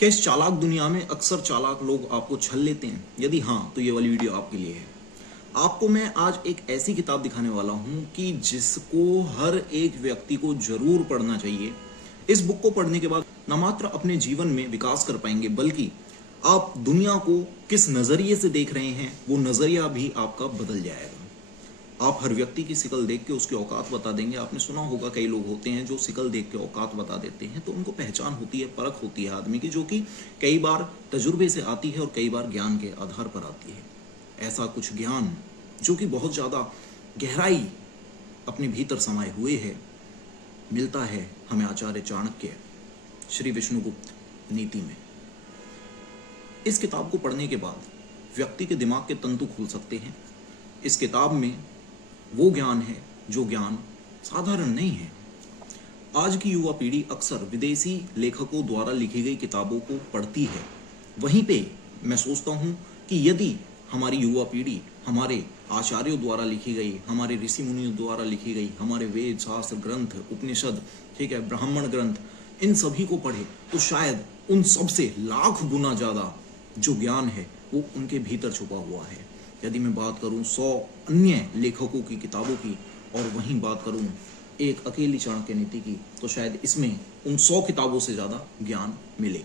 क्या इस चालाक दुनिया में अक्सर चालाक लोग आपको छल लेते हैं? यदि हाँ, तो ये वाली वीडियो आपके लिए है। आपको मैं आज एक ऐसी किताब दिखाने वाला हूं कि जिसको हर एक व्यक्ति को जरूर पढ़ना चाहिए। इस बुक को पढ़ने के बाद न मात्र अपने जीवन में विकास कर पाएंगे, बल्कि आप दुनिया को किस नजरिए से देख रहे हैं वो नजरिया भी आपका बदल जाएगा। आप हर व्यक्ति की शिकल देख के उसकी औकात बता देंगे। आपने सुना होगा कई लोग होते हैं जो शिकल देख के औकात बता देते हैं, तो उनको पहचान होती है, परख होती है आदमी की, जो कि कई बार तजुर्बे से आती है और कई बार ज्ञान के आधार पर आती है। ऐसा कुछ ज्ञान जो कि बहुत ज़्यादा गहराई अपने भीतर समाये हुए है, मिलता है हमें आचार्य चाणक्य श्री विष्णुगुप्त नीति में। इस किताब को पढ़ने के बाद व्यक्ति के दिमाग के तंतु खुल सकते हैं। इस किताब में वो ज्ञान है जो ज्ञान साधारण नहीं है। आज की युवा पीढ़ी अक्सर विदेशी लेखकों द्वारा लिखी गई किताबों को पढ़ती है। वहीं पे मैं सोचता हूँ कि यदि हमारी युवा पीढ़ी हमारे आचार्यों द्वारा लिखी गई, हमारे ऋषि मुनियों द्वारा लिखी गई, हमारे वेद शास्त्र ग्रंथ, उपनिषद, ठीक है, ब्राह्मण ग्रंथ, इन सभी को पढ़े तो शायद उन सब से लाख गुना ज़्यादा जो ज्ञान है वो उनके भीतर छुपा हुआ है। यदि मैं बात करूं 100 अन्य लेखकों की किताबों की और वहीं बात करूं एक अकेली चाणक्य नीति की, तो शायद इसमें उन 100 किताबों से ज़्यादा ज्ञान मिले।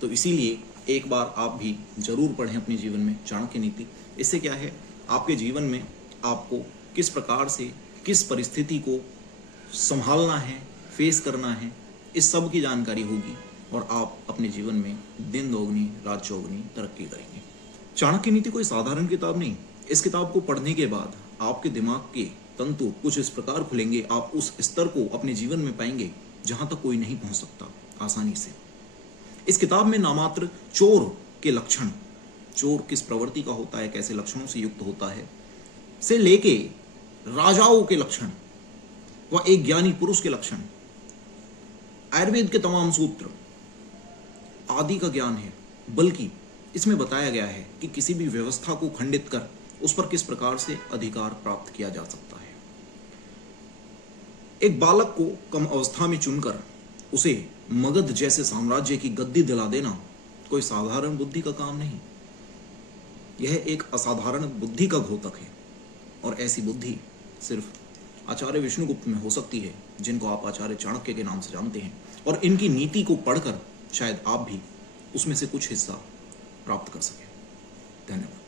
तो इसीलिए एक बार आप भी जरूर पढ़ें अपने जीवन में चाणक्य नीति। इससे क्या है, आपके जीवन में आपको किस प्रकार से किस परिस्थिति को संभालना है, फेस करना है, इस सब की जानकारी होगी और आप अपने जीवन में दिन दोगुनी रात चौगुनी तरक्की करेंगे। चाणक्य नीति कोई साधारण किताब नहीं। इस किताब को पढ़ने के बाद आपके दिमाग के तंतु कुछ इस प्रकार खुलेंगे, आप उस स्तर को अपने जीवन में पाएंगे जहां तक कोई नहीं पहुंच सकता आसानी से। इस किताब में नामात्र चोर के लक्षण, चोर किस प्रवृत्ति का होता है, कैसे लक्षणों से युक्त होता है, से लेके राजाओं के लक्षण व एक ज्ञानी पुरुष के लक्षण, आयुर्वेद के तमाम सूत्र आदि का ज्ञान है। बल्कि इसमें बताया गया है कि किसी भी व्यवस्था को खंडित कर उस पर किस प्रकार से अधिकार प्राप्त किया जा सकता है। एक बालक को कम अवस्था में चुनकर उसे मगध जैसे साम्राज्य की गद्दी दिला देना कोई साधारण बुद्धि का काम नहीं। यह एक असाधारण बुद्धि का घोतक है और ऐसी बुद्धि सिर्फ आचार्य विष्णुगुप्त में हो सकती है, जिनको आप आचार्य चाणक्य के नाम से जानते हैं। और इनकी नीति को पढ़कर शायद आप भी उसमें से कुछ हिस्सा प्राप्त कर सकें। धन्यवाद।